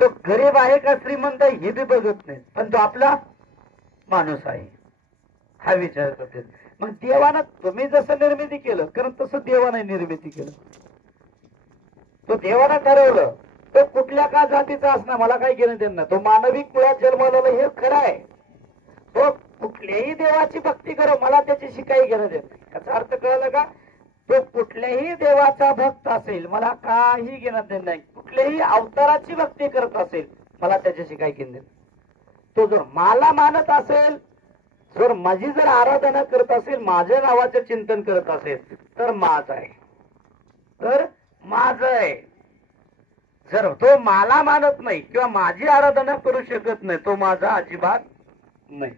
तो गरीब आहे का श्रीमंत हे बी बघत नाही, पण तो आपला माणूस आहे हा विचार करते. मग देवानं तुम्ही जसं निर्मिती केलं कारण तसं देवाने निर्मिती केलं. तो देवानं ठरवलं तो कुठल्या का जातीचा असणार मला काही घेणं देणं, तो मानवी कुळात जन्मलेला हे खरं आहे. तो कुठल्याही देवाची भक्ती करो मला त्याच्याशी काही घेणं देत नाही. याचा अर्थ कळलं का? तो कुठल्याही देवाचा भक्त असेल मला काही घेणं देत नाही. कुठल्याही अवताराची भक्ती करत असेल मला त्याच्याशी काही घेणं देत. तो जर मला मानत असेल, जर माझी जर आराधना करत असेल, माझ्या नावाचे चिंतन करत असेल तर माझ आहे, तर माझ आहे. जर तो मला मानत नाही किंवा माझी आराधना करू शकत नाही तो माझा अजिबात नाही.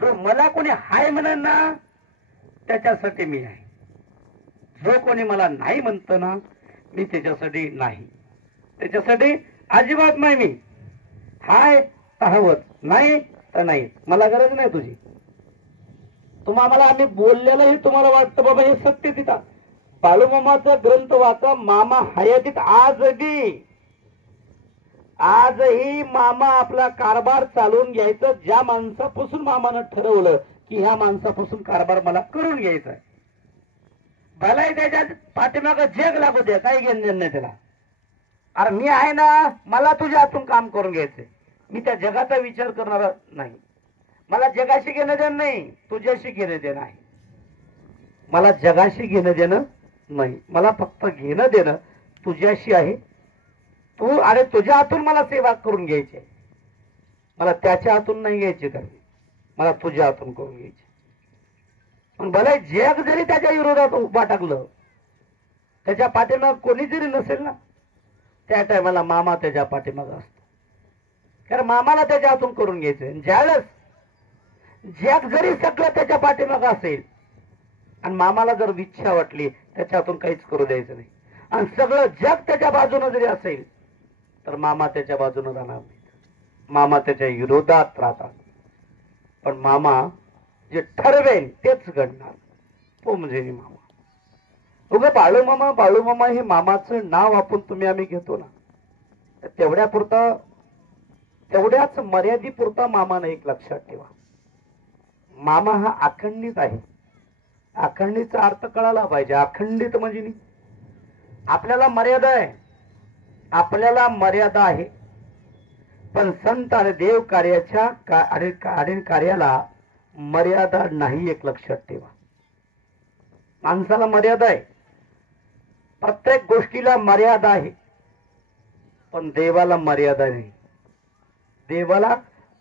जो मला कोणी हाय म्हणेन ना त्याच्यासाठी मी आहे. जो कोणी मला नाही म्हणत ना मी त्याच्यासाठी नाही, त्याच्यासाठी अजिबात नाही. मी हाय तर हवंच, नाही तर नाही, मला गरज नाही तुझी. तुम्हाला आम्ही बोललेलंही तुम्हाला वाटतं बाबा हे सत्य तिथं. बाळूमामाचा ग्रंथ वाचा, मामा हयातीत आजही मामा आपला कारभार चालवून घ्यायचं. ज्या माणसापासून मामानं ठरवलं की ह्या माणसापासून कारभार मला करून घ्यायचा आहे, भलाही त्याच्यात पाठीमाग जग लागू द्या, काही घेणं नाही त्याला. अरे मी आहे ना, मला तुझ्या हातून काम करून घ्यायचंय. मी त्या जगाचा विचार करणार नाही. मला जगाशी घेणं देणं नाही, तुझ्याशी घेणं देणं आहे. मला जगाशी घेणं देणं नाही, मला फक्त घेणं देणं तुझ्याशी आहे. तू अरे तुझ्या हातून मला सेवा करून घ्यायची, मला त्याच्या हातून नाही घ्यायची का, मला तुझ्या हातून करून घ्यायची. पण भले जग जरी त्याच्या विरोधात उभा टाकलं, त्याच्या पाठीमाग कोणी जरी नसेल ना, त्या टायमाला मामा त्याच्या पाठीमाग असतो. कारण मामाला त्याच्या हातून करून घ्यायचं. ज्यावेळेस जग जरी सगळं त्याच्या पाठीमाग असेल आणि मामाला जर इच्छा वाटली त्याच्या हातून काहीच करू द्यायचं नाही, आणि सगळं जग त्याच्या बाजूने जरी असेल तर मामा त्याच्या बाजूने राहणार नाही, मामा त्याच्या विरोधात राहतात. पण मामा जे ठरवेल तेच घडणार, तो म्हणजे मामा. उगा बाळूमामा हे मामाचं नाव आपण तुम्ही आम्ही घेतो ना, तेवढ्याच मर्यादेपुरता मामानं एक लक्षात ठेवा, मामा हा अखंडित आहे. अखंडितचा अर्थ कळाला पाहिजे. अखंडित म्हणजे आपल्याला मर्यादा आहे, आपल्याला मर्यादा आहे, पण संत आणि देव कार्याच्या कार्याला मर्यादा नाही, एक लक्षात ठेवा. माणसाला मर्यादा आहे, प्रत्येक गोष्टीला मर्यादा आहे, पण देवाला मर्यादा नाही. देवाला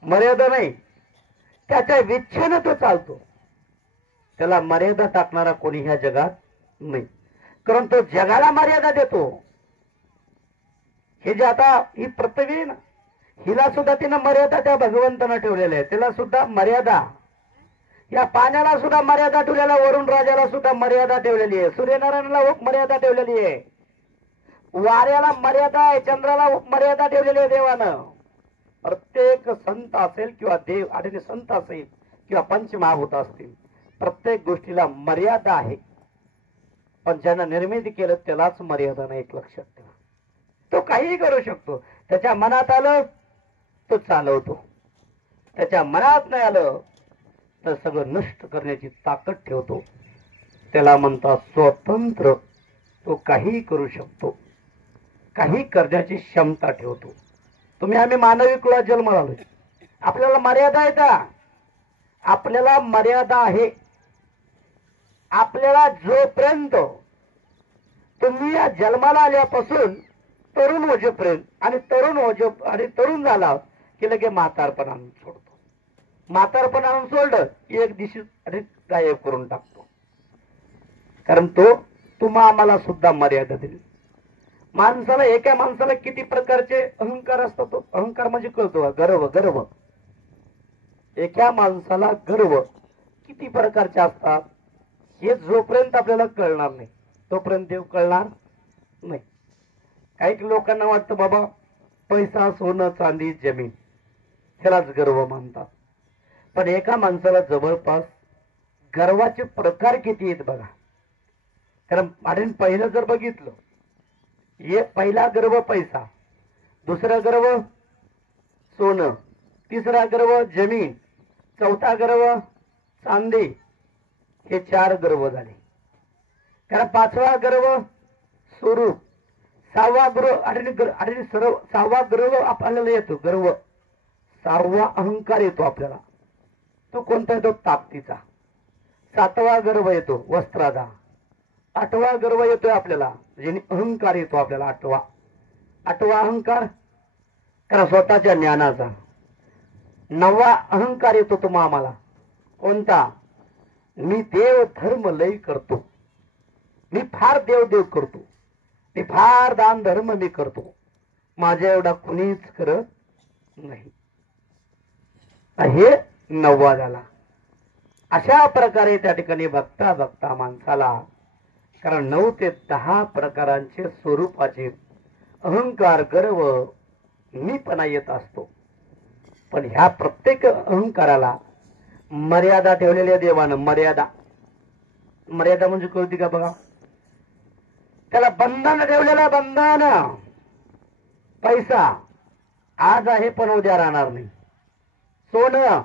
मर्यादा नाही, त्याच्या इच्छेनं तो चालतो. त्याला मर्यादा टाकणारा कोणी ह्या जगात नाही, कारण तो जगाला मर्यादा देतो. हे जे आता ही पृथ्वी ना, हिला सुद्धा तिनं मर्यादा त्या भगवंतानं ठेवलेल्या आहे, त्याला सुद्धा मर्यादा. या पाण्याला सुद्धा मर्यादा ठेवलेला, वरुण राजाला सुद्धा मर्यादा ठेवलेली आहे, सूर्यनारायणाला मर्यादा ठेवलेली आहे, वाऱ्याला मर्यादा आहे, चंद्राला मर्यादा ठेवलेली आहे देवानं. प्रत्येक संत असेल किंवा देव आणि संत असेल किंवा पंचमहाभूत असतील, प्रत्येक गोष्टीला मर्यादा आहे. पण ज्यानं निर्मिती केलं त्यालाच मर्यादा नाही, एक लक्षात ठेवा. तो काहीही करू शकतो. त्याच्या मनात आलं तो चालवतो, त्याच्या मनात नाही आलं तर सगळं नष्ट करण्याची ताकद ठेवतो. त्याला म्हणतात स्वतंत्र. तो काही करू शकतो, काही करण्याची क्षमता ठेवतो. तुम्ही आम्ही मानवी कुळात जन्माला आलोय, आपल्याला मर्यादा आहे का? आपल्याला मर्यादा आहे. आपल्याला जोपर्यंत तुम्ही या जन्माला आल्यापासून तरुण होजेपर्यंत, आणि तरुण झाला की लगे म्हातारपण आणून सोडतो. म्हातारपण आणून सोडलं की एक दिवशी गायब करून टाकतो. कारण तो तुम्हा आम्हाला सुद्धा मर्यादा दिली. माणसाला, एका माणसाला किती प्रकारचे अहंकार असतात. तो अहंकार म्हणजे कळतो, गर्व. एका माणसाला गर्व किती प्रकारचे असतात हे जोपर्यंत आपल्याला कळणार नाही तोपर्यंत देव कळणार नाही. काही लोकांना वाटतं बाबा पैसा, सोनं, चांदी, जमीन ह्यालाच गर्व मानतात. पण एका माणसाला जवळपास गर्वाचे प्रकार किती आहेत बघा. कारण पहिलं जर बघितलं, हे पहिला गर्व पैसा, दुसरा गर्व सोनं, तिसरा गर्व जमीन, चौथा गर्व चांदी. हे 4 गर्व झाले. कारण 5वा गर्व स्वरूप, 6वा गर्व आणि सर्व 6वा गर्व आपल्याला येतो गर्व. 6वा अहंकार येतो आपल्याला. तो कोणता येतो? ताकदीचा. 7वा गर्व येतो वस्त्राचा. 8वा गर्व येतोय आपल्याला म्हणजे अहंकार येतो आपल्याला. 8वा अहंकार कारण स्वतःच्या ज्ञानाचा. 9वा अहंकार येतो तो आम्हाला कोणता? मी देव धर्म लय करतो, मी फार देव करतो, मी फार दान धर्म मी करतो, माझ्या एवढा कुणीच करत नाही. हे 9वा झाला. अशा प्रकारे त्या ठिकाणी बघता बघता माणसाला कारण 9 ते 10 प्रकारांचे स्वरूपाचे अहंकार गर्व मीपणा येत असतो. पण ह्या प्रत्येक अहंकाराला मर्यादा ठेवलेल्या देवानं. मर्यादा म्हणजे कळती का बघा? त्याला बंधन ठेवलेलं. बंधन. पैसा आज आहे पण उद्या राहणार नाही. सोनं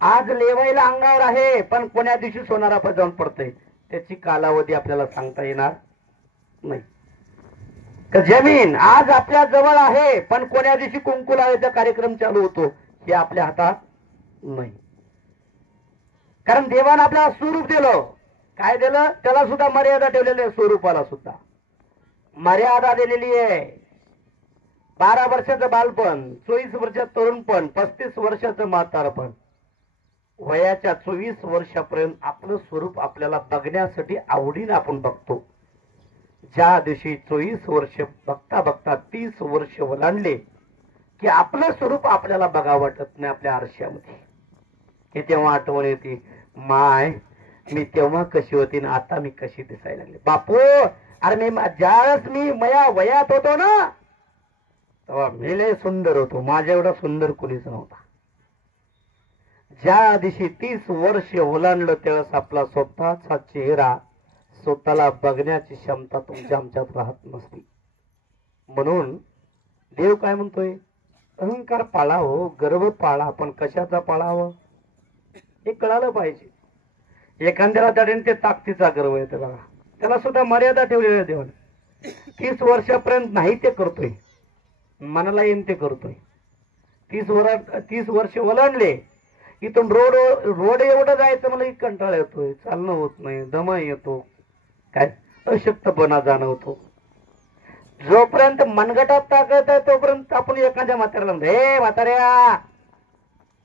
आज लेवायला अंगावर आहे पण कोण्या दिवशी सोनारा पण जाऊन पडतंय त्याची कालावधी आपल्याला सांगता येणार नाही. जमीन आज आपल्या जवळ आहे पण कोण्या दिवशी कुंकू लावायचा कार्यक्रम चालू होतो हे आपल्या हातात नाही. कारण देवानं आपल्याला स्वरूप दिलं. काय दिलं? त्याला सुद्धा मर्यादा ठेवलेली आहे. स्वरूपाला सुद्धा मर्यादा दिलेली आहे. 12 वर्षाचं बालपण, 24 वर्षाचं तरुणपण, 35 वर्षाचं म्हातारपण. वयाच्या 24 वर्षापर्यंत आपलं स्वरूप आपल्याला बघण्यासाठी आवडीनं आपण बघतो. ज्या दिवशी 24 वर्ष बघता बघता 30 वर्ष ओलांडले की आपलं स्वरूप आपल्याला बघा वाटत नाही आपल्या आरशामध्ये. हे तेव्हा आठवण येते, माय मी तेव्हा कशी होती ना आता मी कशी दिसायला लागले. बापू अरे मी ज्यावेळेस मी मया वयात होतो ना तेव्हा मी लय सुंदर होतो. माझ्या एवढा सुंदर कुणीच नव्हता. ज्या दिवशी 30 वर्ष ओलांडलं त्यावेळेस आपला स्वतःचा चेहरा स्वतःला बघण्याची क्षमता तुमच्या आमच्यात राहत नसती. म्हणून देव काय म्हणतोय? अहंकार पाळावं, गर्व पाळा, पण कशाचा पाळावं हे कळालं पाहिजे. एखाद्याला त्याने ते ताकदीचा गर्व येतो बघा. त्याला सुद्धा मर्यादा ठेवलेली आहे देवाने. 30 वर्षापर्यंत नाही ते करतोय, मनाला येईन ते करतोय. 30 वर्ष ओलांडले इथून रोड एवढं जायचं मला कंटाळा येतोय, चालणं होत नाही, दमा येतो, काय अशक्तपणा जाणवतो. जोपर्यंत मनगटात ताकद आहे तोपर्यंत आपण एखाद्या म्हाताऱ्याला हे म्हाताऱ्या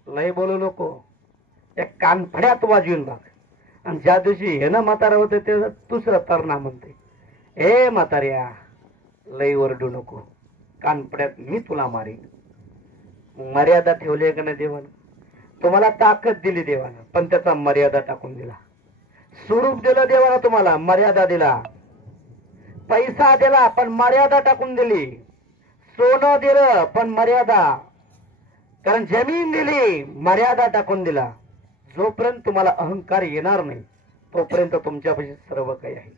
लय बोलू नको, एक कानफड्यात वाजवून बघ. आणि ज्या दिवशी हे ना म्हातारा होते ते दुसरा तरणा म्हणते, हे म्हाताऱ्या लय ओरडू नको, कानफड्यात मी तुला मारीन. मर्यादा ठेवली का नाही देवानं? तुम्हाला ताकद दिली देवानं पण त्याचा मर्यादा टाकून दिला. स्वरूप दिलं देवानं तुम्हाला, मर्यादा दिला. पैसा दिला पण मर्यादा टाकून दिली. सोनं दिलं पण मर्यादा. कारण जमीन दिली मर्यादा टाकून दिला. जोपर्यंत तुम्हाला अहंकार येणार नाही तोपर्यंत तुमच्यापाशी सर्व काही आहे.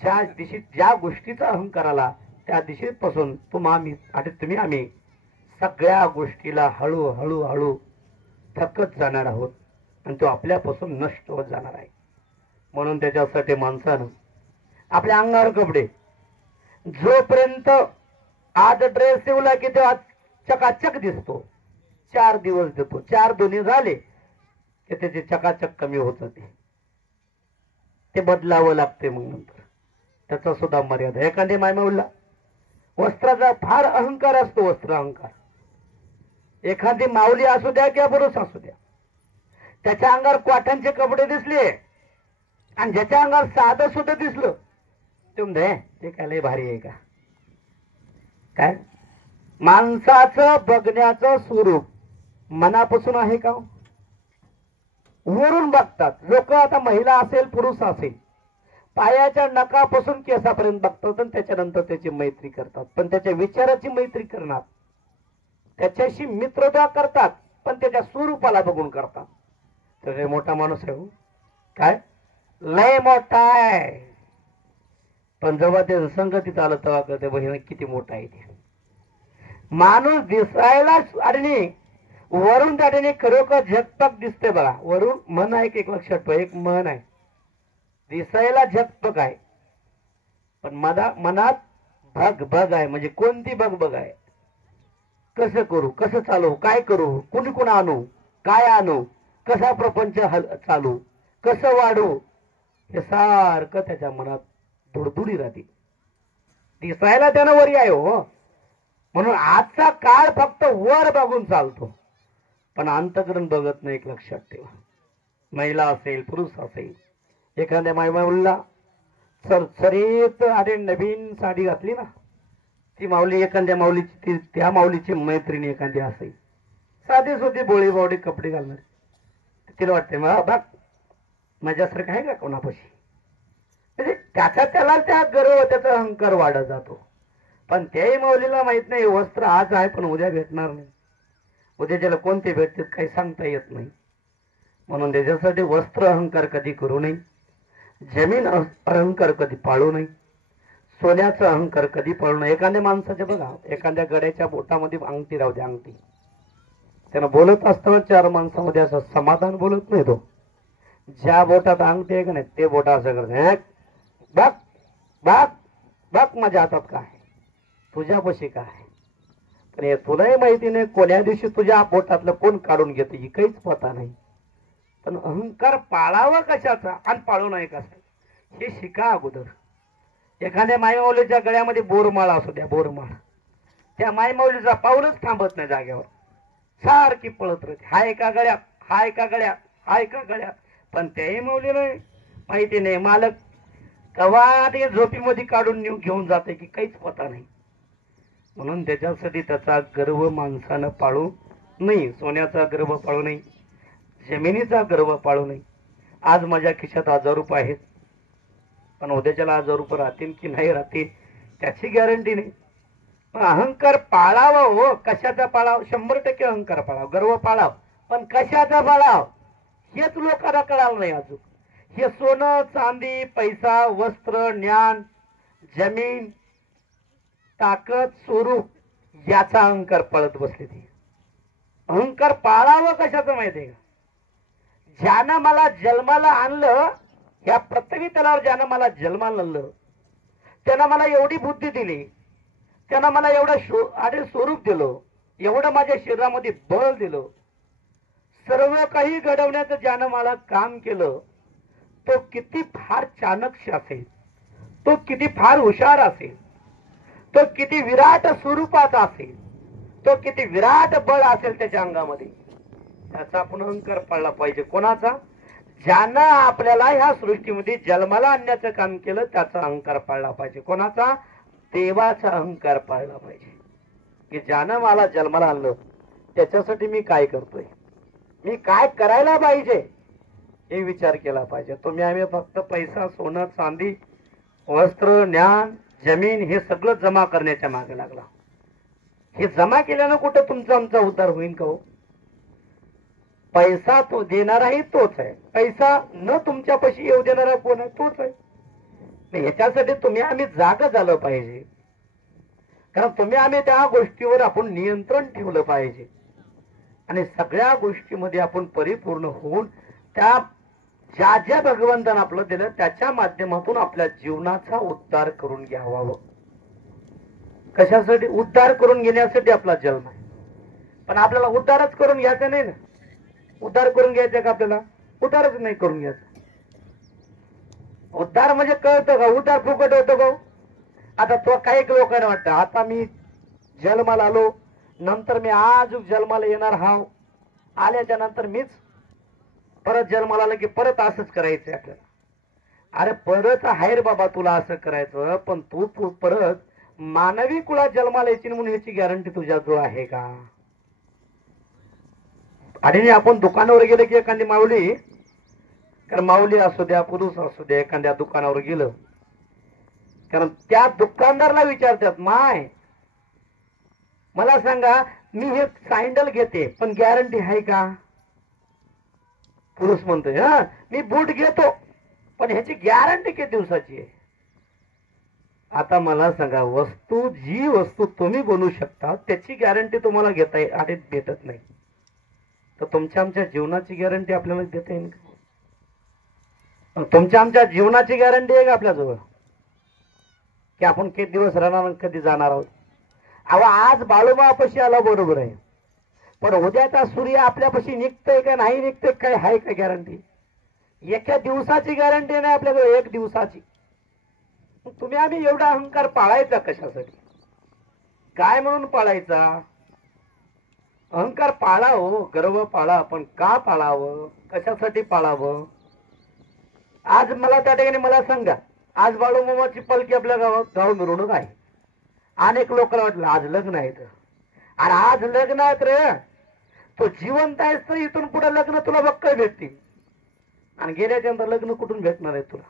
ज्या दिवशी ज्या गोष्टीचा अहंकार आला त्या दिवशीपासून तुम्ही आम्ही सगळ्या गोष्टीला हळूहळू थकत जाणार आहोत आणि तो आपल्यापासून नष्ट होत जाणार आहे. म्हणून त्याच्यासाठी माणसानं आपल्या अंगावर कपडे, जोपर्यंत आज ड्रेस शिवला की तो चकाचक दिसतो, 4 दिवस देतो, 4 दोन्ही झाले की त्याची चकाचक कमी होत जाते. ते बदलावं लागते. मग नंतर त्याचा सुद्धा मर्यादा. एखाद्या मायमाऊला वस्त्राचा फार अहंकार असतो, वस्त्र अहंकार. एखादी माऊली असू द्या किंवा पुरुष असू द्या, त्याच्या अंगावर क्वाटांचे कपडे दिसले आणि ज्याच्या अंगावर साधं सुद्धा दिसलं ते काय लय भारी आहे का? काय माणसाचं बघण्याचं स्वरूप मनापासून आहे का? वरून बघतात लोक. आता महिला असेल पुरुष असेल, पायाच्या नखापासून केसापर्यंत बघतात आणि त्याच्यानंतर त्याची मैत्री करतात. पण त्याच्या विचाराची मैत्री करणार, त्याच्याशी मित्रता करतात पण त्याच्या स्वरूपाला बघून करतात. तर मोठा माणूस आहे, काय लय मोठा आहे, पण जेव्हा ते संगतीत आलं तेव्हा कळते बहिण किती मोठा आहे ते. माणूस दिसायला आणि वरून त्या ठिकाणी खरोखर झगपक दिसते बघा. वरून मन आहे की एक लक्षात ठेवा, एक मन आहे. दिसायला झगपक आहे पण मनात भग भग आहे. म्हणजे कोणती भग भग आहे? कसं करू, कसं चालू, काय करू, कुणी कोण आणू, काय आणू, कसा प्रपंच चालू, कसं वाढू, हे सारखं त्याच्या मनात धुडधुडी राहते. दिसायला त्यानं वरी आहे हो. म्हणून आजचा काळ फक्त वर बघून चालतो पण अंतकरण बघत नाही. एक लक्षात ठेवा. महिला असेल पुरुष असेल, एखाद्या मायमाऊलीला चरचरीत अरे नवीन साडी घातली ना, ती माऊली एखाद्या माऊलीची त्या माऊलीची मैत्रिणी एखादी असेल, साधी सुधी बोळी बावडी कपडे घालणार, तिला वाटते बघ माझ्यासारखं आहे का कोणापाशी. म्हणजे त्याला त्या गर्व त्याचा अहंकार वाढत जातो. पण त्याही माऊलीला माहित नाही वस्त्र आज आहे पण उद्या भेटणार नाही. उद्या ज्याला कोणते भेटते काही सांगता येत नाही. म्हणून त्याच्यासाठी वस्त्र अहंकार कधी करू नये, जमीन अहंकार कधी पाळू नये, सोन्याचा अहंकार कधी पाळू नये. एखाद्या माणसाचे बघा, एखाद्या गड्याच्या बोटामध्ये अंगठी राहू दे, अंगठी त्यानं बोलत असताना चार माणसामध्ये असं समाधान बोलत नाही. तो ज्या बोटात अंगठी आहे का नाही ते बोटा असं करत, बघ बघ बघ माझ्या हातात काय, तुझ्यापाशी काय. पण हे तुलाही माहिती नाही कोण्या दिवशी तुझ्या बोटातलं कोण काढून घेतं ही काहीच पता नाही. पण अहंकार पाळावा कशाचा आणि पाळू नये कसा हे शिका अगोदर. एखाद्या मायमाऊलीच्या गळ्यामध्ये बोरमाळ असू द्या, बोरमाळ, त्या मायमाऊलीचा पाऊलच थांबत नाही जागेवर, सारखी पळत राहते, हाय का गळ्यात, हाय का गळ्यात, हाय का गळ्यात. पण त्याही माऊलीला माहिती नाही मालक कवा ते झोपीमध्ये काढून घेऊन जाते की काहीच पता नाही. म्हणून त्याच्यासाठी त्याचा गर्व माणसानं पाळू नाही. सोन्याचा गर्व पाळू नाही, जमिनीचा गर्व पाळू नाही. आज माझ्या खिशात 1000 रुपये आहेत पण उद्याच्याला 1000 रुपये राहतील की नाही राहतील त्याची गॅरंटी नाही. अहंकार पाळावा हो. कशाचा पाळाव? 100% अहंकार पाळाव, गर्व पाळाव, पण कशाचा पाळाव हेच लोकांना कळालं नाही अजून. हे सोनं चांदी पैसा वस्त्र ज्ञान जमीन ताकद स्वरूप याचा अहंकार पळत बसले. ते अहंकार पाळावं कशाचं माहितीये का? ज्यानं मला जन्माला आणलं, या पृथ्वी तलावर ज्यानं मला जन्माला आणलं त्यानं मला एवढी बुद्धी दिली, त्यानं मला एवढं स्वरूप दिलं, एवढं माझ्या शरीरामध्ये बळ दिलं, सर्व काही घडवण्याचं ज्यानं मला काम केलं तो किती फार चाणक्य असेल, तो किती फार हुशार असेल, तो किती विराट स्वरूपात असेल, तो किती विराट बळ असेल त्याच्या अंगामध्ये, त्याचा आपण अहंकार पाळला पाहिजे. कोणाचा? ज्यानं आपल्याला ह्या सृष्टीमध्ये जन्माला आणण्याचं काम केलं त्याचा अहंकार पाळला पाहिजे. कोणाचा? देवाचा अहंकार पाळला पाहिजे. की ज्यानं मला जन्माला आणलं त्याच्यासाठी मी काय करतोय, मी काय करायला पाहिजे हे विचार केला पाहिजे. तुम्ही आम्ही फक्त पैसा सोनं चांदी वस्त्र ज्ञान जमीन हे सगळं जमा करण्याच्या मागे लागला. हे जमा केल्यानं कुठं तुमचा आमचा उद्धार होईल का हो? पैसा तो देणाराही तोच आहे, पैसा न तुमच्यापाशी येऊ देणारा कोण आहे? तोच आहे. ह्याच्यासाठी तुम्ही आम्ही जागा झालं पाहिजे. कारण तुम्ही आम्ही त्या गोष्टीवर आपण नियंत्रण ठेवलं पाहिजे आणि सगळ्या गोष्टीमध्ये आपण परिपूर्ण होऊन त्या ज्या ज्या भगवंतानं आपलं दिलं त्याच्या माध्यमातून आपल्या जीवनाचा उद्धार करून घ्यावा. कशासाठी? उद्धार करून घेण्यासाठी आपला जन्म आहे. पण आपल्याला उद्धारच करून घ्यायचं नाही ना. उद्धार करून घ्यायचं का आपल्याला? उद्धारच नाही करून घ्यायचं. उद्धार म्हणजे कळतं का? उद्धार फुकट होतो का? आता तो काही लोकांना वाटतं आता मी जन्माला आलो नंतर मी आज जन्माला येणार हाव, आल्याच्या नंतर मीच परत जन्माला आलं की परत असंच करायचंय आपल्याला. अरे परत आहे रे बाबा तुला असं करायचं, पण तू परत मानवी कुळात जन्माला यायची म्हणून ह्याची गॅरंटी तुझ्याजवळ आहे का? आणि आपण दुकानावर गेले की एखादी माऊली, कारण माऊली असू द्या पुरुष असू द्या, एखाद्या दुकानावर गेलं कारण त्या दुकानदारला विचारतात माय मला सांगा मी हे सँडल घेते पण गॅरंटी आहे का? पुरुष म्हणतोय हा मी बूट घेतो पण ह्याची गॅरंटी किती दिवसाची आहे? आता मला सांगा, जी वस्तू तुम्ही बनवू शकता त्याची गॅरंटी तुम्हाला घेता आणि भेटत नाही, तर तुमच्या आमच्या जीवनाची गॅरंटी आपल्याला देता येईल का? तुमच्या आमच्या जीवनाची गॅरंटी आहे का आपल्याजवळ, की आपण किती दिवस राहणार आणि कधी जाणार आहोत? अहो, आज बाळूमापाशी आला बरोबर आहे, पण उद्याचा सूर्य आपल्यापाशी निघतोय का नाही निघतोय, काय आहे का गॅरंटी? एका दिवसाची गॅरंटी नाही आपल्याकडे, एक दिवसाची. तुम्ही आम्ही एवढा अहंकार पाळायचा कशासाठी? काय म्हणून पाळायचा? अहंकार पाळा हो, गर्व पाळा, पण का पाळावं, कशासाठी पाळावं? आज मला त्या ठिकाणी मला सांगा, आज बाळूमामाची पालखी आपल्या गाव मिरवणूक आहे. अनेक लोकांना वाटलं आज लग्न आहे, आणि आज लग्न आहेत रे, तो जिवंत आहेस तर इथून पुढे लग्न तुला बक्कळ भेटतील, आणि गेल्याच्या नंतर लग्न कुठून भेटणार आहे तुला?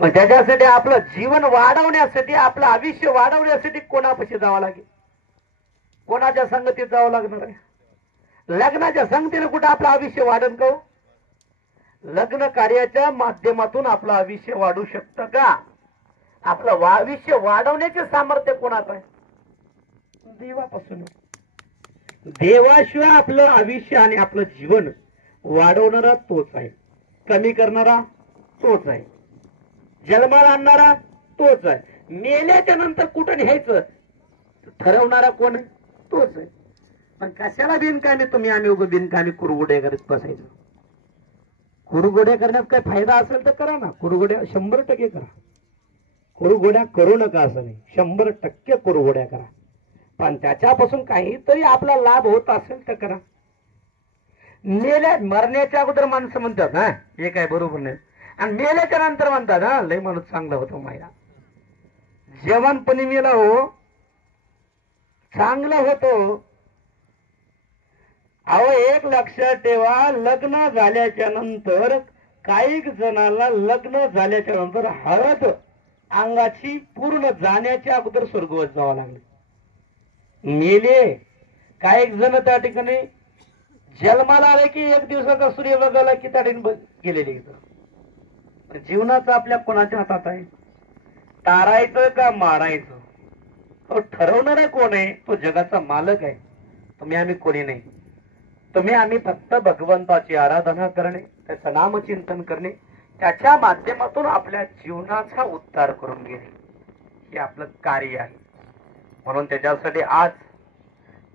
मग त्याच्यासाठी आपलं जीवन वाढवण्यासाठी, आपलं आयुष्य वाढवण्यासाठी कोणापाशी जावं लागेल? कोणाच्या संगतीत जावं लागणार आहे? लग्नाच्या संगतीने कुठं आपलं आयुष्य वाढन का? लग्न कार्याच्या माध्यमातून आपलं आयुष्य वाढू शकतं का? आपलं आयुष्य वाढवण्याचे सामर्थ्य कोणाचं आहे? देवापासून. देवाशिवाय आपलं आयुष्य आणि आपलं जीवन वाढवणारा तोच आहे, कमी करणारा तोच आहे, जन्माला आणणारा तोच आहे, मेल्याच्या नंतर कुठं न्यायचं ठरवणारा कोण आहे? तोच आहे. पण कशाला बिनकामी तुम्ही आम्ही उगं बिनकामी कुरगुडे करत बसायचं? कुरगुड्या करण्यात काय फायदा असेल तर करा ना, कुरगुड्या 100% करा. कुरगुड्या करू नका असं नाही, 100% कुरगुड्या करा, पण त्याच्यापासून काहीतरी आपला लाभ होत असेल तर करा. मरण्याच्या अगोदर माणसं म्हणतात हा हे काय बरोबर नाही, आणि मेल्याच्या नंतर म्हणतात हा लय माणूस चांगला होतो माया. जवानपणी मेला हो, चांगला होतो. अहो, एक लक्षात ठेवा, लग्न झाल्याच्या नंतर काही जणांना लग्न झाल्याच्या नंतर हळद अंगाची पूर्ण जाण्याच्या अगोदर स्वर्गवास जावं लागले, मेले. काही जण त्या ठिकाणी जन्माला आले की एक दिवसाचा सूर्य बघायला की त्या ठिकाणी गेलेले. जीवनाचं आपल्या कोणाच्या हातात आहे? तारायचं का मारायचं? तो ठरवणारा कोण आहे? तो जगाचा मालक आहे. तुम्ही आम्ही कोणी नाही. तुम्ही आम्ही फक्त भगवंताची आराधना करणे, त्याचं नामचिंतन करणे, त्याच्या माध्यमातून आपल्या जीवनाचा उद्धार करून घेणे हे आपलं कार्य आहे. म्हणून त्याच्यासाठी आज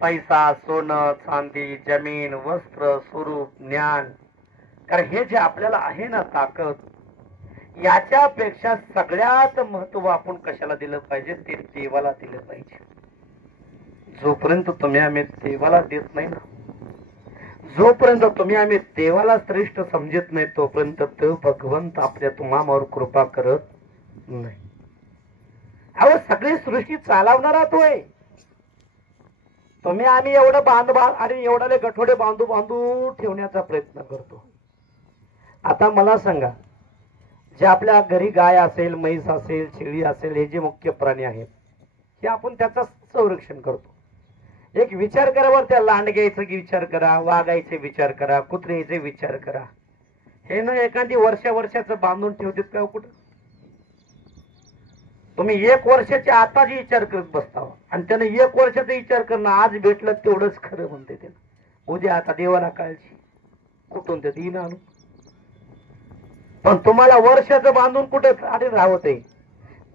पैसा, सोनं, चांदी, जमीन, वस्त्र, स्वरूप, ज्ञान, कारण हे जे आपल्याला आहे ना ताकद, याच्यापेक्षा सगळ्यात महत्व आपण कशाला दिलं पाहिजे? ते देवाला दिलं पाहिजे. जोपर्यंत तुम्ही आम्ही देवाला देत नाही ना, जोपर्यंत तुम्ही आम्ही देवाला श्रेष्ठ समजत नाही, तोपर्यंत तो भगवंत आपल्या तुम्हावर कृपा करत नाही. अहो, सगळी सृष्टी चालवणारा तो आहे. तुम्ही आम्ही एवढं बांध आणि एवढाले गठोडे बांधू ठेवण्याचा प्रयत्न करतो. आता मला सांगा, जे आपल्या घरी गाय असेल, म्हैस असेल, शेळी असेल, हे जे मुख्य प्राणी आहेत, हे आपण त्याचं संरक्षण करतो. एक विचार करा बरं, त्या लांडग्याचा विचार करा, वाघायचे विचार करा, कुत्र्याचे विचार करा. हे ना एखादी वर्षाचं बांधून ठेवतात का कुठं? तुम्ही 1 वर्षाच्या आताची विचार करत बसता, आणि त्यानं 1 वर्षाचा विचार करणं आज भेटलं तेवढंच खरं म्हणते त्यानं. उद्या आता देवाला काळजी कुठून ते दिन आणू. पण तुम्हाला वर्षाचं बांधून कुठं अरे राहत आहे,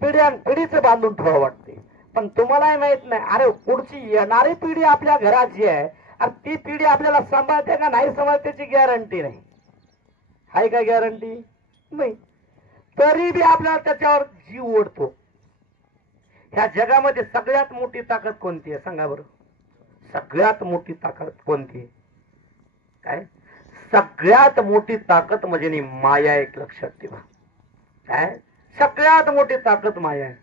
पिढीचं बांधून ठेवा वाटते, पण तुम्हालाही माहित नाही अरे पुढची येणारी पिढी आपल्या घरात जी आहे, अरे ती पिढी आपल्याला सांभाळते का नाही सांभाळते त्याची गॅरंटी नाही. आहे का गॅरंटी? नाही. तरी बी आपल्याला त्याच्यावर जीव ओढतो. ह्या जगामध्ये सगळ्यात मोठी ताकद कोणती आहे सांगा बरं? सगळ्यात मोठी ताकद कोणती आहे? काय? सगळ्यात मोठी ताकद म्हणजे माया. एक लक्षात ठेवा. काय? सगळ्यात मोठी ताकद माया आहे.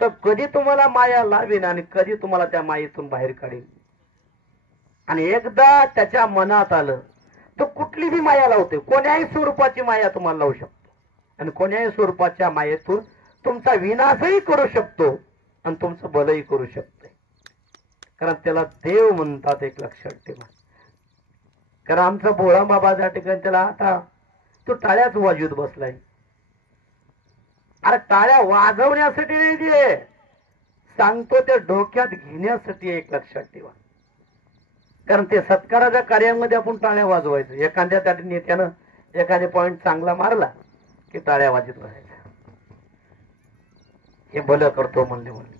तर कधी तुम्हाला माया लावेन आणि कधी तुम्हाला त्या मायेतून बाहेर काढेल. आणि एकदा त्याच्या मनात आलं तर कुठली बी माया लावते. कोण्याही स्वरूपाची माया तुम्हाला लावू शकतो, आणि कोण्याही स्वरूपाच्या मायेतून तुमचा विनाशही करू शकतो आणि तुमचं भलंही करू शकते. कारण त्याला देव म्हणतात. एक लक्षात ठेवा. कारण आमचा भोळा बाबा त्या ठिकाणी त्याला आता तो टाळ्याच वाजवत बसलाय. अरे टाळ्या वाजवण्यासाठी नाही ते, सांगतो ते डोक्यात घेण्यासाठी. एक लक्षात ठेवा, कारण ते सत्काराच्या कार्यामध्ये आपण टाळ्या वाजवायचं. एखाद्या त्या नेत्यानं एखादे पॉइंट चांगला मारला की टाळ्या वाजत राहायच्या. हे भलं करतो म्हणले म्हणले.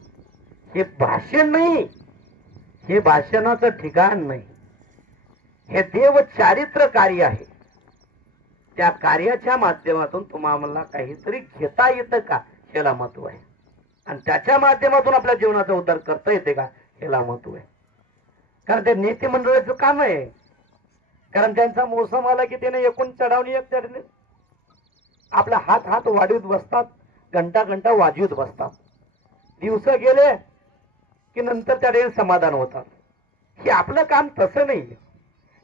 हे भाषण नाही, हे भाषणाचं ठिकाण नाही, हे देव चारित्र कार्य आहे. त्या कार्याच्या माध्यमातून तुम्हाला काहीतरी घेता येतं का याला महत्व आहे, आणि त्याच्या माध्यमातून आपल्या जीवनाचा उद्धार करता येते का याला महत्व आहे. कारण ते नेते मंडळाचं काम आहे. कारण त्यांचा मोसम आला की त्याने एकूण चढावणी एक चढणे आपला हात हात वाढवत बसतात, घंटा घंटा वाजवत बसतात. दिवस गेले की नंतर त्या समाधान होतात. हे आपलं काम तसं नाही.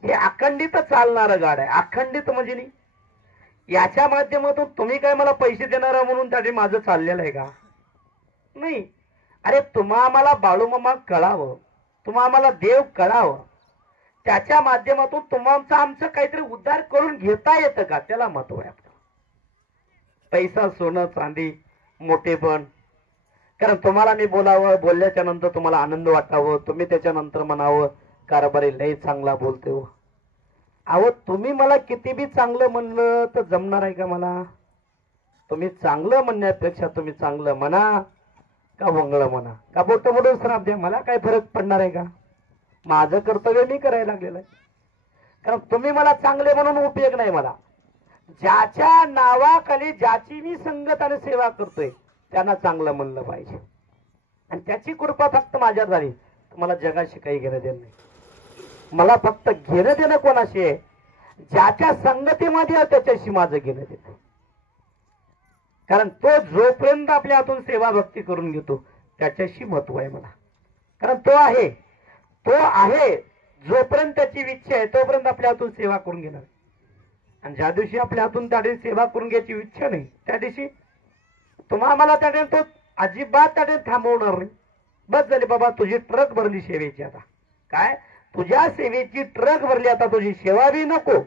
हे अखंडित चालणारं गाड आहे. अखंडित म्हणजे नाही याच्या माध्यमातून तुम्ही काय मला पैसे देणार म्हणून त्यासाठी माझं चाललेलं आहे का? नाही. अरे तुम्हा आम्हाला बाळूमामा कळावं, तुम्हा आम्हाला देव कळावं, त्याच्या माध्यमातून तुम्हाला आमचं काहीतरी उद्धार करून घेता येतं का त्याला महत्व आहे आपलं. पैसा, सोनं, चांदी, मोठेपण. कारण तुम्हाला मी बोलावं, बोलल्याच्या नंतर तुम्हाला आनंद वाटावं, तुम्ही त्याच्यानंतर म्हणावं कारभारी लय चांगला बोलते हो. अहो तुम्ही मला किती बी चांगलं म्हणलं तर जमणार आहे का मला? तुम्ही चांगलं म्हणण्यापेक्षा तुम्ही चांगलं म्हणा का वंगळ म्हणा का बोट मोडून श्राप द्या, मला काय फरक पडणार आहे का? माझं कर्तव्य मी करायला लागलेलं आहे. कारण तुम्ही मला चांगले म्हणून उपयोग नाही. मला ज्याच्या नावाखाली ज्याची मी संगत आणि सेवा करतोय त्यांना चांगलं म्हणलं पाहिजे, आणि त्याची कृपा फक्त माझ्यात झाली. तुम्हाला जगाशी काही घेणं देणं नाही. मला फक्त घेणं देणं कोणाशी आहे? ज्याच्या संगतीमध्ये आहे त्याच्याशी माझं घेणं देणं. कारण तो जोपर्यंत आपल्या हातून सेवा भक्ती करून घेतो त्याच्याशी महत्व आहे मला. कारण तो आहे जोपर्यंत त्याची इच्छा आहे तोपर्यंत आपल्या हातून सेवा करून घेणार. आणि ज्या दिवशी आपल्या हातून त्या सेवा करून घ्यायची इच्छा नाही त्या दिवशी तुम्हाला मला त्या तो अजिबात त्या थांबवणार नाही. बस झाली बाबा, तुझी ट्रक भरली सेवेची. आता काय तुझ्या सेवेची ट्रक भरली, आता तुझी सेवा बी नको,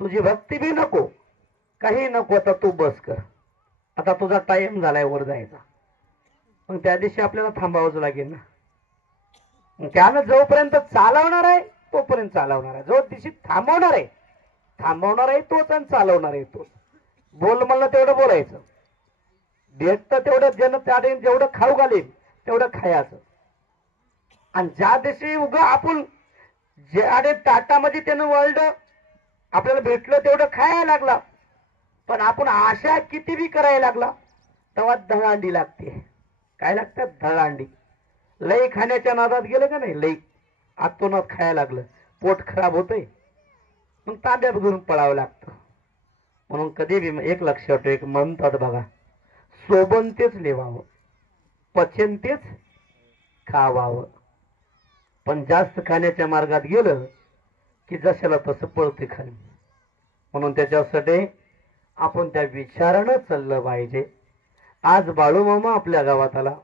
तुझी भक्ती बी नको, काही नको. आता तू बस कर, आता तुझा टाइम झालाय वर जायचा. मग त्या दिवशी आपल्याला थांबावंच लागेल ना. त्यानं जोपर्यंत चालवणार आहे तोपर्यंत चालवणार आहे, जो दिवशी थांबवणार आहे तोच आणि चालवणार आहे तोच. बोल म्हणलं तेवढं बोलायचं, भेटतं तेवढं जन त्याने जेवढं खाऊ घालीन तेवढं खायचं. आणि ज्या दिवशी उग आपण ज्याने ताटामध्ये त्यानं वळलं आपल्याला भेटलं तेवढं खायला लागला, पण आपण आशा किती बी करायला लागला तेव्हा दळांडी लागते. काय लागतात? दळांडी. लई खाण्याच्या नादात गेलं का नाही, लई आतोनात खायला लागलं, पोट खराब होतंय, मग तांब्यात घेऊन पळावं लागतं. म्हणून कधी बी एक लक्षात एक म्हणतात बघा, सोबन तेच लेवावं, पचन तेच खावावं. पण जास्त खाण्याच्या मार्गात गेलं की जशाला तसं पळते खाली. म्हणून त्याच्यासाठी आपण त्या विचारानं चाललं पाहिजे. आज बाळूमामा आपल्या गावात आला,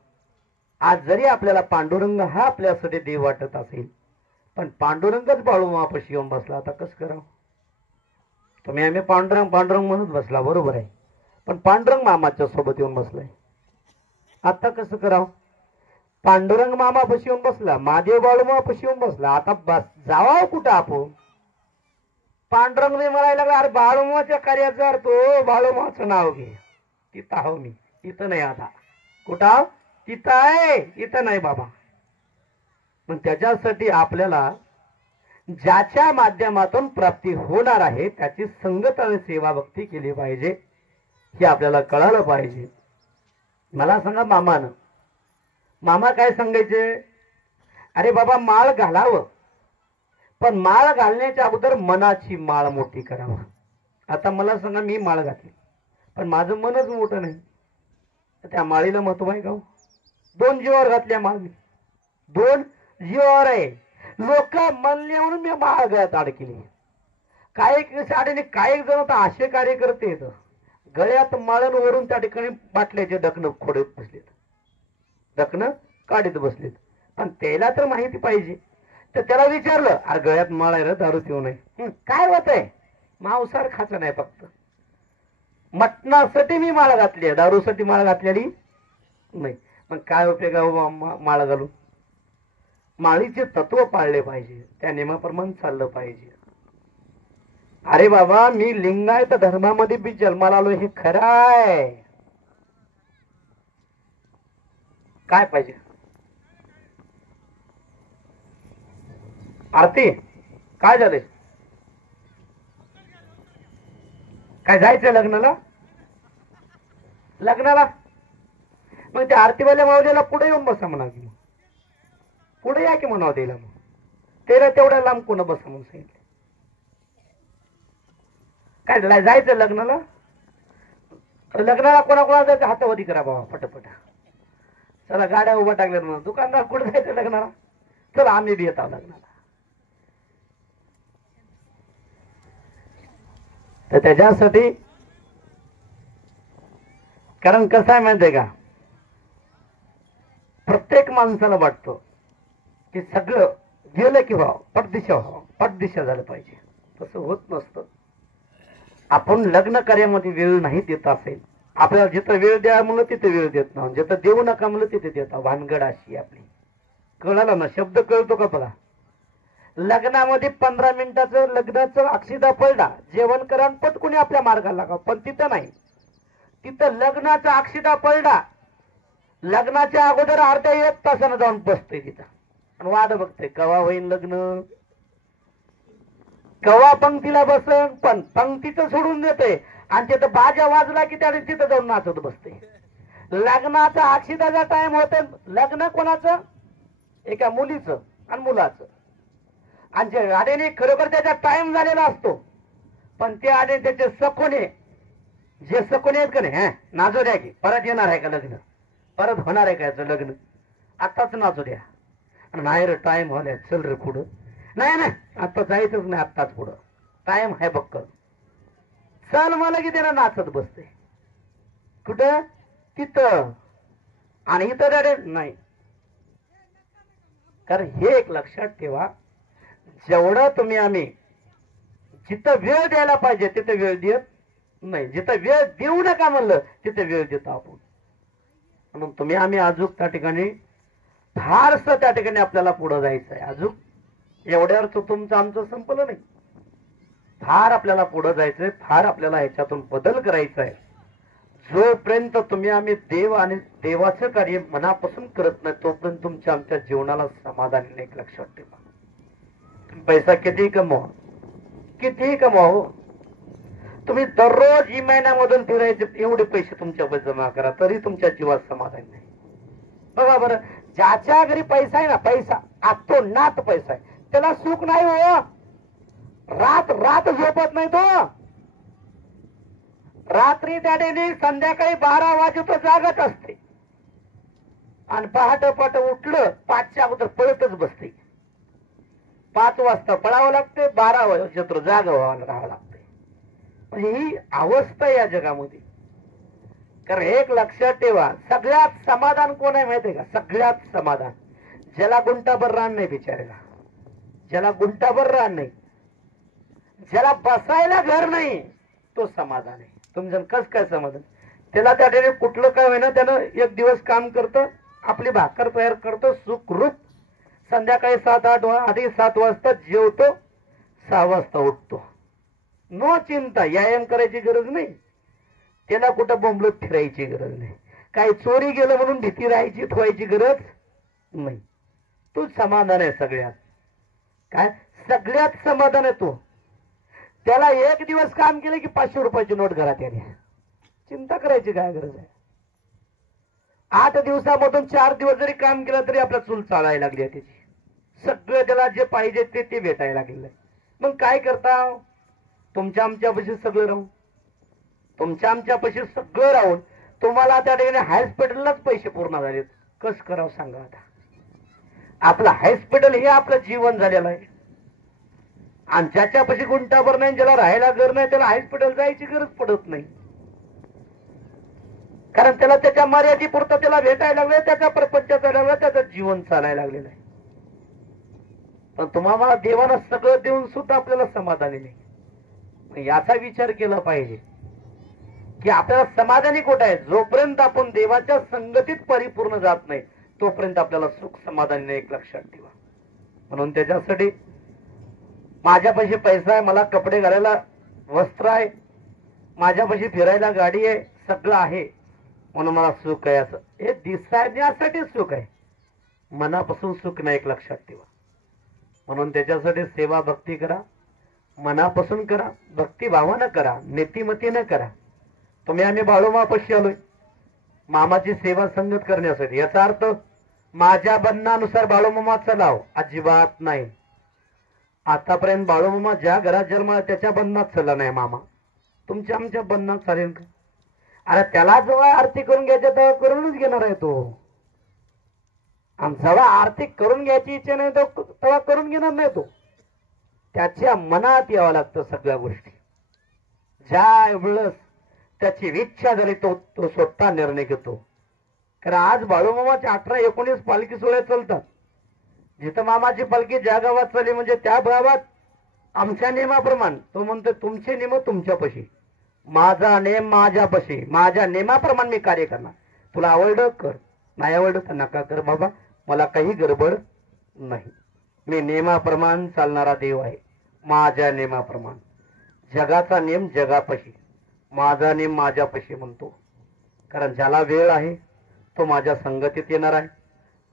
आज जरी आपल्याला पांडुरंग हा आपल्यासाठी देव वाटत असेल, पण पांडुरंगच बाळूमामापाशी येऊन बसला. आता कसं करावं? तुम्ही आम्ही पांडुरंग पांडुरंग म्हणत बसला, बरोबर आहे, पण पांडुरंग मामाच्या सोबत येऊन बसलाय. आता कसं करावं? पांडुरंग मामापाशी येऊन बसला, महादेव बाळूमामापाशी येऊन बसला, आता बस जावा कुठं आपण? पांडुरंग मी म्हणायला लागला, अरे बाळूमामाच्या कार्याचा अर्थ बाळूमामाचं नाव घे. तिथं आहो मी, इथं नाही. आता कुठं आहो? तिथं आहे, इथं नाही बाबा. मग त्याच्यासाठी आपल्याला ज्याच्या माध्यमातून प्राप्ती होणार आहे त्याची संगत आणि सेवा भक्ती केली पाहिजे, हे आपल्याला कळालं पाहिजे. मला सांगा, मामा काय सांगायचे? अरे बाबा माळ घालावं, पण माळ घालण्याच्या अगोदर मनाची माळ मोठी करावं. आता मला सांगा, मी माळ घातली पण माझं मनच मोठं नाही, त्या माळीला महत्व आहे का? 2 जीवावर घातल्या माळ, 2 जीवावर आहे. लोक म्हणले म्हणून मी माळ गळ्यात अडकली. काही साडीने काही जण तर असे कार्य करते, गळ्यात माळण वरून त्या ठिकाणी बाटल्याचे ढकणं खोडत बसलेत, ढकणं काढीत बसलेत. पण त्याला तर माहिती पाहिजे. तर त्याला विचारलं, अरे गळ्यात माळ आहे रे, दारू पिऊ नये. काय होत आहे? मांसाहार खायचं नाही फक्त. मटणासाठी मी माळ घातली आहे, दारूसाठी माळ घातलेली नाही. मग काय उपयोग आहे माळ घालून? माळीचे तत्व पाळले पाहिजे, त्या नियमाप्रमाणे चाललं पाहिजे. अरे बाबा, मी लिंगायत धर्मामध्ये बी जन्माला आलो हे खरं आहे. काय पाहिजे? आरती काय झालंय? काय जायचंय लग्नाला? लग्नाला मग त्या आरतीवाल्या मावलीला पुढे येऊन बसा म्हणा की, पुढे या की म्हणावं त्याला. मग त्याला तेवढ्या लांब कोण बसा म्हणून सांगितलं? काय जायचं लग्नाला? लग्नाला कोणाकोणा जायचं हातावधी करा बाबा पटपट. चला गाड्या उभा टाकल्या म्हणून दुकानदार कुठे जायचं लग्नाला? चला आम्ही बी येतो लग्नाला. तर त्याच्यासाठी कारण कसं आहे माहितीये का, प्रत्येक माणसाला वाटतं की सगळं गेलं की व्हावं, पटदिशा झालं पाहिजे. तसं होत नसतं. आपण लग्न कार्यामध्ये वेळ नाही देत असेल, आपल्याला जिथं वेळ द्या म्हणलं तिथे वेळ देत नाही, जिथं देऊ नका म्हणलं तिथे देता. भानगड अशी आपली. कळालं ना? शब्द कळतो का बघा? लग्नामध्ये 15 मिनिटाचं लग्नाचं अक्षिदा पडला, जेवण करा आणि पटकुनी आपल्या मार्गाला लागा. पण तिथं नाही. तिथं लग्नाचा अक्षिदा पडला, लग्नाच्या अगोदर अर्ध्या 1 तासानं जाऊन बसतोय तिथं आणि वाद बघतोय कवा होईन लग्न, कवा पंक्तीला बसन. पण पंक्तीचं सोडून देतोय आणि तिथं बाजा वाजला की त्याने तिथं जाऊन नाचत बसते. लग्नाचा अक्षिदाचा टाइम होतं. लग्न कोणाचं? एका मुलीचं आणि मुलाचं. आणि जे आडेने खरोखर त्याचा टाइम झालेला असतो, पण ते आडे त्याचे सकोने, जे सकोने आहेत का नाही, नाचू द्या की परत येणार आहे का लग्न, परत होणार आहे का याचं लग्न, आत्ताच नाचू द्या. नाही रे टाइम व्हायला, चल रे पुढं. नाही ना आता जायचंच नाही, आत्ताच पुढं टाइम आहे बक्क. चल मला की त्यानं नाचत बसते. कुठं? तिथं. आणि इथं अरे नाही. कारण हे एक लक्षात ठेवा, जेवढं तुम्ही आम्ही जिथं वेळ द्यायला पाहिजे तिथं वेळ देत नाही, जिथं वेळ देऊ नका म्हणलं तिथं वेळ देतो आपण. म्हणून तुम्ही आम्ही अजून त्या ठिकाणी फारसं त्या ठिकाणी आपल्याला पुढं जायचं आहे. अजून एवढ्यावर तुमचं आमचं संपलं नाही. फार आपल्याला पुढं जायचंय, फार आपल्याला ह्याच्यातून बदल करायचा आहे. जोपर्यंत तुम्ही आम्ही देव आणि देवाचं कार्य मनापासून करत नाही तोपर्यंत तुमच्या आमच्या जीवनाला समाधान नाही. एक लक्षात ठेवा. पैसा कितीही कमवा, कितीही कमवा हो, तुम्ही दररोज ई महिन्यामधून फिरायचे एवढे पैसे तुमच्यावर जमा करा तरी तुमच्या जीवात समाधान नाही. बघा बरं, ज्याच्या घरी पैसा आहे ना, पैसा आतो नात पैसा आहे, त्याला सुख नाही हो. रात रात झोपत नाही तो. रात्री त्याने संध्याकाळी 12 वाजेतो जागत असते आणि पहाटे पहाटे उठलं 5च्या अगोदर पळतच बसते. 5 वाजता पळावं लागते, 12 वाजेतो जाग राहावं लागते. म्हणजे ही अवस्था या जगामध्ये. कारण एक लक्षात ठेवा, सगळ्यात समाधान कोण आहे माहितीये का? सगळ्यात समाधान ज्याला गुंटाभर रान नाही बिचारायला, ज्याला गुंटाभर रान नाही, ज्याला बसायला घर नाही, तो समाधान आहे. तुमचं कस काय समाधान? त्याला त्या ठिकाणी कुठलं काय होईना त्यानं 1 दिवस काम करतं, आपली भाकर तयार करतो सुखरूप, संध्याकाळी 7-8 आधी 7 वाजता जेवतो, 6 वाजता उठतो. नो चिंता, व्यायाम करायची गरज नाही, त्याला कुठं बोंबलत फिरायची गरज नाही, काही चोरी गेलं म्हणून भीती राहायची ठेवायची गरज नाही. तू समाधान आहे सगळ्यात. काय सगळ्यात समाधान आहे तू. त्याला 1 दिवस काम केलं की 500 रुपयाची नोट घरात येणे, चिंता करायची काय गरज आहे? 8 दिवसामधून 4 दिवस जरी काम केलं तरी आपला चूल चालायला लागली आहे त्याची. सगळं त्याला जे पाहिजे ते भेटायला लागलेलं. मग काय करता? तुमच्या आमच्यापाशी सगळं राहून, तुमच्या आमच्यापाशी सगळं राहून तुम्हाला त्या ठिकाणी हॉस्पिटललाच पैसे पूर्ण झालेत. कस करावं सांगा आता? आपलं हॉस्पिटल हे आपलं जीवन झालेलं आहे. आणि ज्याच्यापाशी गुंटाभर नाही, ज्याला राहायला घर नाही, त्याला हॉस्पिटल जायची गरज पडत नाही. कारण त्याला त्याच्या मर्यादेपुरतं त्याला भेटायला लागलं, त्याचा प्रपंच चालायला लागला, त्याचं जीवन चालायला लागलेलं आहे. पण तुम्हाला देवानं सगळं देऊन सुद्धा आपल्याला समाधानी नाही. याचा विचार केला पाहिजे. की आपल्याला समाधानी कुठं आहे? जोपर्यंत आपण देवाच्या संगतीत परिपूर्ण जात नाही तोपर्यंत आपल्याला सुख समाधानी नाही, एक लक्षात ठेवा. म्हणून त्याच्यासाठी माझ्यापाशी पैसा आहे, मला कपडे घालायला वस्त्र आहे, माझ्यापाशी फिरायला गाडी आहे, सगळं आहे म्हणून मला सुख आहे, असं हे दिसण्यासाठी सुख आहे, मनापासून सुख नाही, एक लक्षात ठेवा. म्हणून त्याच्यासाठी सेवा भक्ती करा, मनापासून करा, भक्तिभावानं करा, नीतिमतीनं करा. तुम्ही आम्ही बाळूमापाशी आलोय मामाची सेवा संगत करण्यासाठी. याचा अर्थ माझ्या बंधनानुसार बाळूमामाचा लाव अजिबात नाही. आतापर्यंत बाळूमामा ज्या घरात जन्माला त्याच्या बंधनात चालला नाही मामा, तुमच्या आमच्या बंधनात चालेल का? अरे त्याला जेव्हा आरती करून घ्यायची तेव्हा करूनच घेणार आहे तो. आणि जेव्हा आरती करून घ्यायची इच्छा नाही तेव्हा करून घेणार नाही तो. त्याच्या मनात यावं लागतं सगळ्या गोष्टी. ज्या वेळेस त्याची इच्छा झाली तो स्वतः निर्णय घेतो. कारण आज बाळूमामाच्या 18-19 पालखी सोहळे चालतात. जिथं मामाची पालखी ज्या गावात चालली म्हणजे त्या गावात आमच्या नियमाप्रमाणे तो म्हणतो तुमचे नियम तुमच्यापाशी, माझा नेम माझ्यापाशी, माझ्या नियमाप्रमाणे मी कार्य करणार. तुला आवडलं कर, नाही आवडलं तर नका कर बाबा, मला काही गडबड नाही. मी नियमाप्रमाणे चालणारा देव आहे. माझ्या नियमाप्रमाणे. जगाचा नियम जगापाशी, माझा नियम माझ्यापाशी म्हणतो. कारण ज्याला वेळ आहे तो माझ्या संगतीत येणार आहे.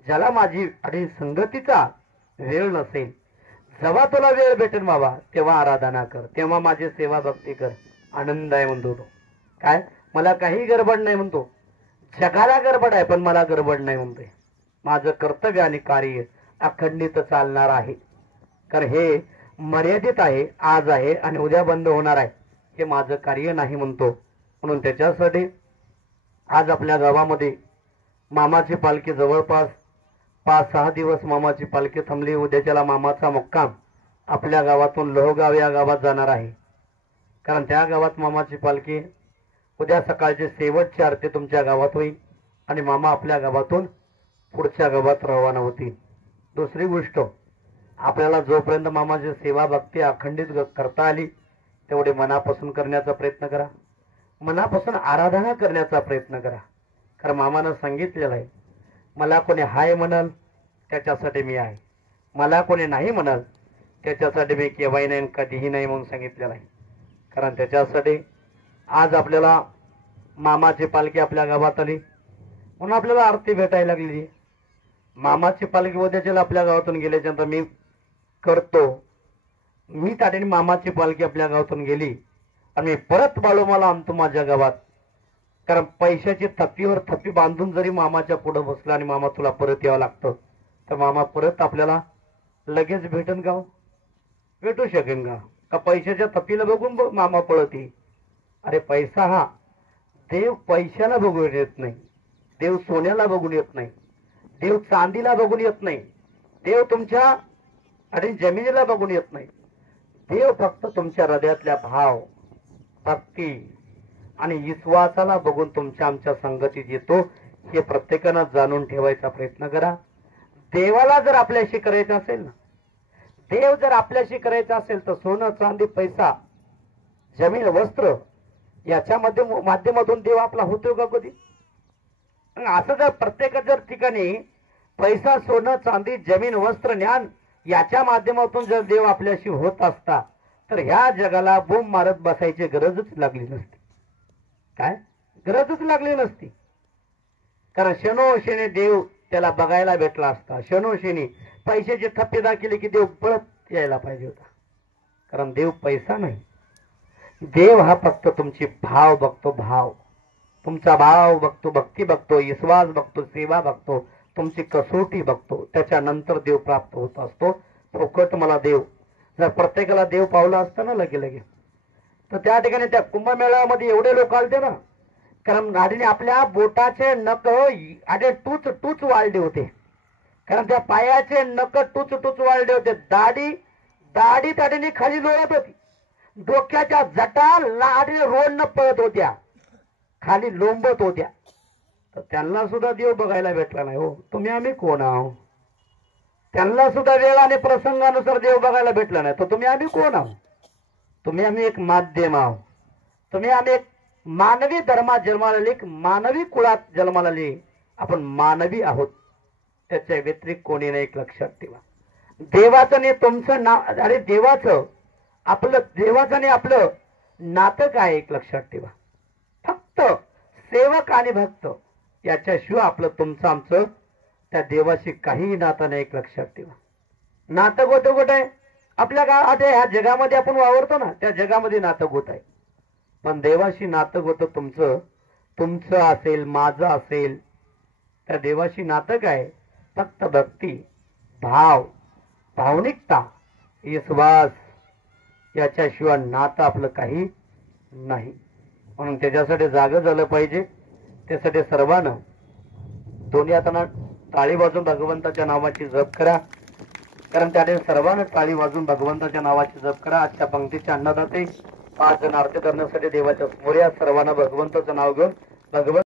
ज्याला माझी आणि संगतीचा वेळ नसेल, जेव्हा तुला वेळ भेटेल बाबा तेव्हा आराधना कर, तेव्हा माझी सेवा भक्ती कर, आनंद आहे म्हणतो तो. काय मला काही गडबड नाही म्हणतो. जगाला गडबड आहे पण मला गडबड नाही म्हणतोय. माझं कर्तव्य आणि कार्य अखंडित चालणार आहे. कारण हे मर्यादित आहे, आज आहे आणि उद्या बंद होणार आहे, हे माझं कार्य नाही म्हणतो. म्हणून त्याच्यासाठी आज आपल्या गावामध्ये मामाची पालखी जवळपास 5-6 दिवस मामाची पालखी थांबली. उद्याच्याला मामाचा मुक्काम आपल्या गावातून लोहगाव या गावात जाणार आहे. कारण त्या गावात मामाची पालखी उद्या सकाळची शेवटची आरती तुमच्या गावात होईल आणि मामा आपल्या गावातून पुढच्या गावात रवाना होतील. दुसरी गोष्ट, आपल्याला जोपर्यंत मामाची सेवा भक्ती अखंडित करता आली तेवढे मनापासून करण्याचा प्रयत्न करा, मनापासून आराधना करण्याचा प्रयत्न करा. कारण मामानं सांगितलेलं आहे, मला कोणी हाय म्हणाल त्याच्यासाठी मी आहे, मला कोणी नाही म्हणाल त्याच्यासाठी मी केव्हाही नाही कधीही नाही म्हणून सांगितलेलं आहे. कारण त्याच्यासाठी आज आपल्याला मामाची पालखी आपल्या गावात आली म्हणून आपल्याला आरती भेटायला लागली. मामाची पालखी उद्याच्याला आपल्या गावातून गेल्याच्यानंतर मी करतो, मी ताटेने मामाची पालखी आपल्या गावातून गेली आणि मी परत बाळूमाला आणतो माझ्या गावात. कारण पैशाची थप्पीवर थप्पी बांधून जरी मामाच्या पुढे बसला आणि मामा तुला परत यावं लागतं तर मामा परत आपल्याला लगेच भेटन का? भेटू शकेन का? का पैशाच्या थप्पीला बघून मामा पळत येईल? अरे पैसा हा देव पैशाला बघून येत नाही, देव सोन्याला बघून येत नाही, देव चांदीला बघून येत नाही, देव तुमच्या आणि जमिनीला बघून येत नाही. देव फक्त तुमच्या हृदयातल्या भाव, भक्ती आणि विश्वासाला बघून तुमच्या आमच्या संगतीत येतो. हे प्रत्येकानं जाणून ठेवायचा प्रयत्न करा. देवाला जर आपल्याशी करायचं असेल ना, देव जर आपल्याशी करायचं असेल तर सोनं चांदी पैसा जमीन वस्त्र याच्या माध्यमातून देव आपला होतो का कधी? असं जर प्रत्येक जर ठिकाणी पैसा सोनं चांदी जमीन वस्त्र ज्ञान याच्या माध्यमातून जर देव आपल्याशी होत असता तर ह्या जगाला बोंब मारत बसायची गरजच लागली नसती. काय गरजच लागली नसती. कारण शनोशेने देव त्याला बघायला भेटला असता. शनोशेने पैशाची थप्पे दाखवले की देव पळत यायला पाहिजे होता. कारण देव पैसा नाही, देव हा फक्त तुमची भाव बघतो, भाव तुमचा भाव बघतो, भक्ती बघतो, विश्वास बघतो, सेवा बघतो, तुमची कसोटी बघतो. त्याच्यानंतर देव प्राप्त होत असतो. फुकट मला देव जर प्रत्येकाला देव पावला असता ना लगे लगे तर त्या ठिकाणी त्या कुंभमेळ्यामध्ये एवढे लोक आलते ना. कारण गाडीने आपल्या बोटाचे नख आडे टूच टूच वाळले होते. कारण त्या पायाचे नख टूच टूच वाळले होते. दाढी दाढी ताडीने खाली लोळत होती. डोक्याच्या जटा लाडीने रोडनं पळत होत्या, खाली लोंबत होत्या. तर त्यांना सुद्धा देव बघायला भेटला नाही. हो तुम्ही आम्ही कोण आहो? त्यांना सुद्धा वेळ आणि प्रसंगानुसार देव बघायला भेटला नाही तर तुम्ही आम्ही कोण आहो? तुम्ही आम्ही एक माध्यम आहोत. तुम्ही आम्ही एक मानवी धर्मात जन्माला आले, मानवी कुळात जन्माला आले, आपण मानवी आहोत, त्याच्या व्यतिरिक्त कोणी नाही, एक लक्षात ठेवा. देवाचं नाही तुमचं नाव, अरे देवाचं आणि आपलं नातं काय, एक लक्षात ठेवा. फक्त सेवक आणि भक्त याच्याशिवाय आपलं तुमचं आमचं त्या देवाशी काही नातं नाही, एक लक्षात ठेवा. नातं गोत गोट आहे आपल्या गावात, ह्या जगामध्ये आपण वावरतो ना, त्या जगामध्ये नातं गोत आहे. पण देवाशी नातं गोत तुमचं असेल, माझं असेल, त्या देवाशी नातं काय, फक्त भक्ती, भाव, भावनिकता, विश्वास, याच्याशिवाय नातं आपलं काही नाही. म्हणून त्याच्यासाठी जागं झालं पाहिजे. त्यासाठी सर्वांना दोन्ही हातांना टाळी वाजून भगवंताच्या नावाची जप करा. कारण त्याने सर्वांना टाळी वाजून भगवंताच्या नावाची जप करा. आजच्या पंक्तीचे अन्नदाते 5 जण आरती करण्यासाठी देवाच्या समोर या. सर्वांना भगवंताचं नाव घेऊन भगवंत